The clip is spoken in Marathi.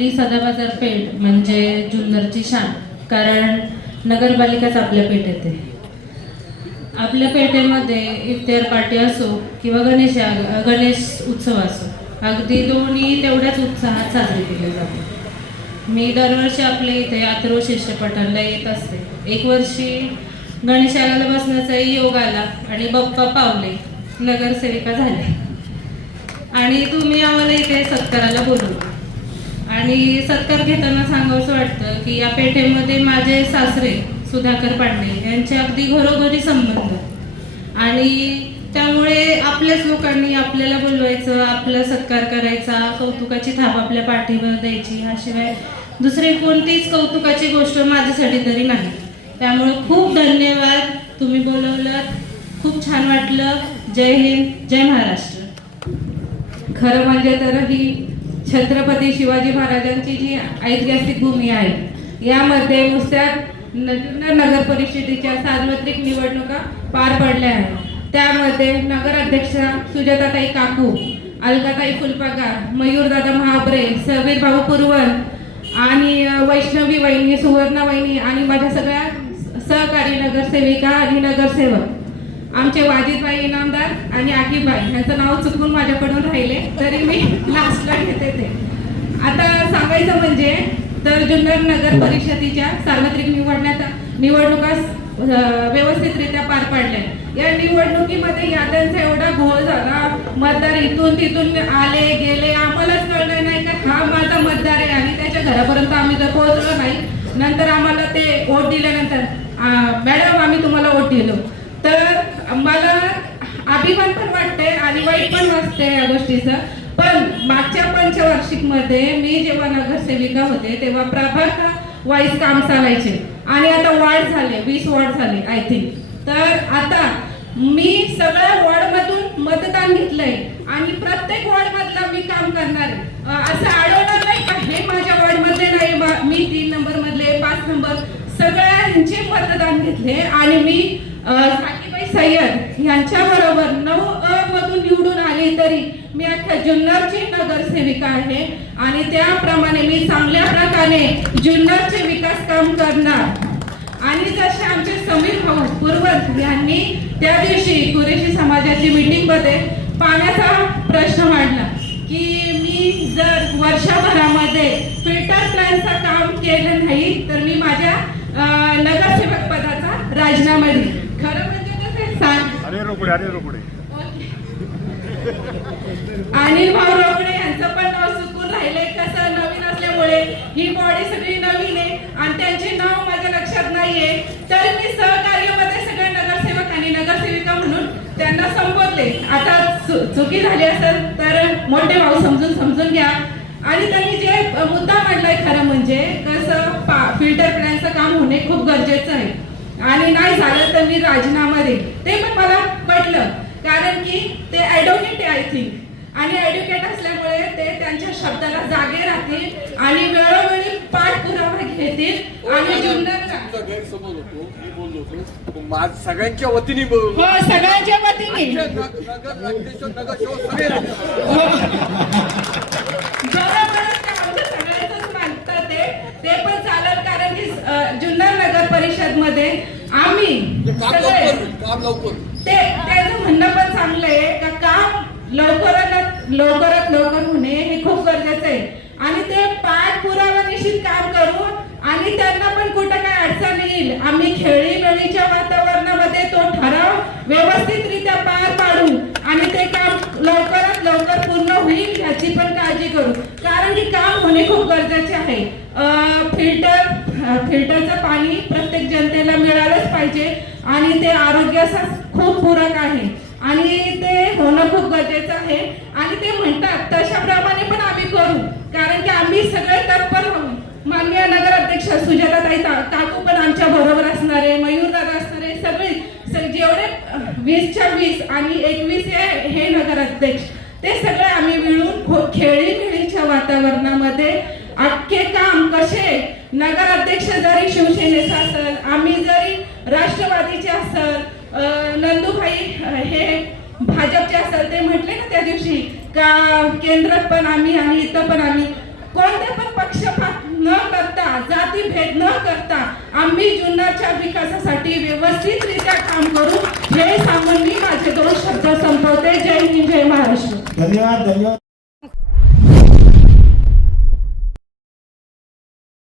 आपली सदाबाजार पेठ म्हणजे जुन्नरची शान, कारण नगरपालिकाच आपल्या पेठेत आहे. आपल्या पेठेमध्ये इफ्तार पार्टी असो किंवा गणेश उत्सव असो, अगदी दोन्ही तेवढ्याच उत्साहात साजरे केले जाते. मी दरवर्षी आपल्या इथे अथर्व शिष्यपठांना येत असते. एक वर्षी गणेशाला बसण्याचाही योग आला आणि बाप्पा पावले, नगरसेविका झाले आणि तुम्ही आम्हाला इथे सत्काराला बोलवलं. आणि सत्कार घेताना सांगावंसं वाटतं की या पेठेमध्ये माझे सासरे सुधाकर पांडे यांचे अगदी घरोघरी संबंध, आणि त्यामुळे आपल्याच लोकांनी आपल्याला बोलवायचं, आपला सत्कार करायचा, कौतुकाची थाप आपल्या पाठीवर द्यायची, ह्याशिवाय दुसरी कोणतीच कौतुकाची गोष्ट माझ्यासाठी तरी नाही. त्यामुळे खूप धन्यवाद, तुम्ही बोलवलं, खूप छान वाटलं. जय हिंद, जय महाराष्ट्र. खरं म्हणजे तर ही छत्रपती शिवाजी महाराजांची जी ऐतिहासिक भूमी आहे, यामध्ये नुसत्या जुन्नर नगर परिषदेच्या सार्वत्रिक निवडणुका पार पडल्या आहेत. त्यामध्ये नगराध्यक्षा सुजाताताई काकू, अलकाताई फुलपगार, मयूरदादा महाबरे, सबीर भाऊ पुरवन आणि वैष्णवी वहिनी, सुवर्णा वहिनी आणि माझ्या सगळ्या सहकारी नगरसेविका आणि नगरसेवक, आमचे वाजिदबाई इनामदार आणि आकीबाई, यांचं नाव चुकून माझ्याकडून राहिले तरी मी लास्टला घेते ते. आता सांगायचं म्हणजे तर जुन्नर नगर परिषदेच्या सार्वत्रिक निवडणुका व्यवस्थितरित्या पार पडल्या. या निवडणुकीमध्ये याद्यांचा एवढा घोळ झाला, मतदार इथून तिथून आले गेले, आम्हालाच कळलं नाही का हा माझा मतदार आहे. आणि त्याच्या घरापर्यंत आम्ही जर पोहोचलो नाही, नंतर आम्हाला ते वोट दिल्यानंतर मॅडम आम्ही तुम्हाला वोट दिलो, तर मला अभिमान पण वाटते आणि वाईट पण वाटते या गोष्टीचं. पण मागच्या पंचवार्षिक मध्ये मी जेव्हा नगरसेविका होते तेव्हा प्रभाग वाईज काम चालायचे आणि आता वाढ झाले, 20 वार्ड झाले आय थिंक. तर आता मी सगळ्या वॉर्ड मधून मतदान घेतलंय आणि प्रत्येक वॉर्ड मधला मी काम करणार आहे. असं अडवणार नाही का हे माझ्या वॉर्ड मधले नाही, मी 3 नंबर मधले, 5 नंबर सगळ्यांचे मतदान घेतले. आणि मी साकीबाई सय्यद यांच्या बरोबर 9 मधून निवडून आली तरी मी अख्ख्या जुन्नरची नगरसेविका आहे आणि त्याप्रमाणे मी चांगल्या प्रकारे जुन्नरचे विकास काम करणार. आणि जसे आमचे समीर भाऊ पूर्वज यांनी त्या दिवशी कुरेशी समाजाची मीटिंग मध्ये पाण्याचा प्रश्न मांडला की मी जर वर्षभरामध्ये फिल्टर प्लॅनचं काम केलं नाही तर मी माझ्या नगरसेवक पदाचा राजीनामा देईन. खरं म्हणजे अनिल भाऊ रोकडे यांचं पण नाव चुकून राहिले. कसं नवीन असल्यामुळे ही बॉडी सगळी नवीन आहे आणि त्यांचे नाव माझ्या लक्षात नाहीये, तर मी सहकार्यामध्ये सगळे नगरसेवक आणि नगरसेविका म्हणून त्यांना संबोधले. आता चुकी झाली असेल तर मोठे भाऊ समजून घ्या. आणि त्यांनी जे मुद्दा मांडलाय खरं म्हणजे कसं फिल्टर प्लॅनचं काम होणे खूप गरजेचं आहे आणि नाही झालं तर मी राजीनामा देईन. ते पण मला पटलं, कारण की ते ॲडव्होकेट आहे आय थिंक आणि ॲडव्होकेट असल्यामुळे ते त्यांच्या शब्दाला जागे राहतील आणि वेळोवेळी पाठपुरावा घेतील. आणि जुन्नरला सगळ्यांच्या वतीने सगळ्यांच्या वतीने ते पण चालेल, कारण की जुन्नर नगर परिषद मध्ये आम्ही सगळे ते त्याचं म्हणणं पण चांगलं आहे का काम लवकरात लवकर होणे हे खूप गरजेचं आहे आणि ते पाठपुरावा निश्चित काम करू आणि त्यांना पण कुठं काय अडचण येईल आम्ही खेळीमेळीच्या वातावरणामध्ये तो ठराव व्यवस्थितरित्या पार पाडू आणि ते काम लवकरात लवकर पूर्ण होईल याची पण काळजी करू, कारण की काम होणे खूप गरजेचे आहे. फिल्टरचं पाणी प्रत्येक जनतेला मिळालंच पाहिजे आणि ते आरोग्यासाठी खूप पूरक आहे आणि ते होणं खूप गरजेचं आहे. आणि ते म्हणतात तशाप्रमाणे पण आम्ही करू, कारण की आम्ही सगळे तत्पर राहू. माननीय नगराध्यक्ष सुजाताताई काकू पण आमच्या बरोबर असणारे, मयूरदादा असणारे, सगळे जेवढे 20च्या 20 आणि 21 हे नगराध्यक्ष, ते सगळे आम्ही मिळून खेळीमेळीच्या वातावरणामध्ये अख्खे काम कसे नगराध्यक्ष जरी शिवसेनेचा असेल, आम्ही जरी राष्ट्रवादीचे असेल, नंदूभाई हे भाजपचे असेल, ते म्हटले ना त्या दिवशी का केंद्रात पण आम्ही आणि इथं पण आम्ही, कोणत्या पण पक्ष हस्तक्षेप न करता आम्ही जुन्नरच्या विकासासाठी व्यवस्थितरित्या काम करू हे सांगून मी माझे 2 शब्द संपवते. जय हिंद, जय महाराष्ट्र. धन्यवाद.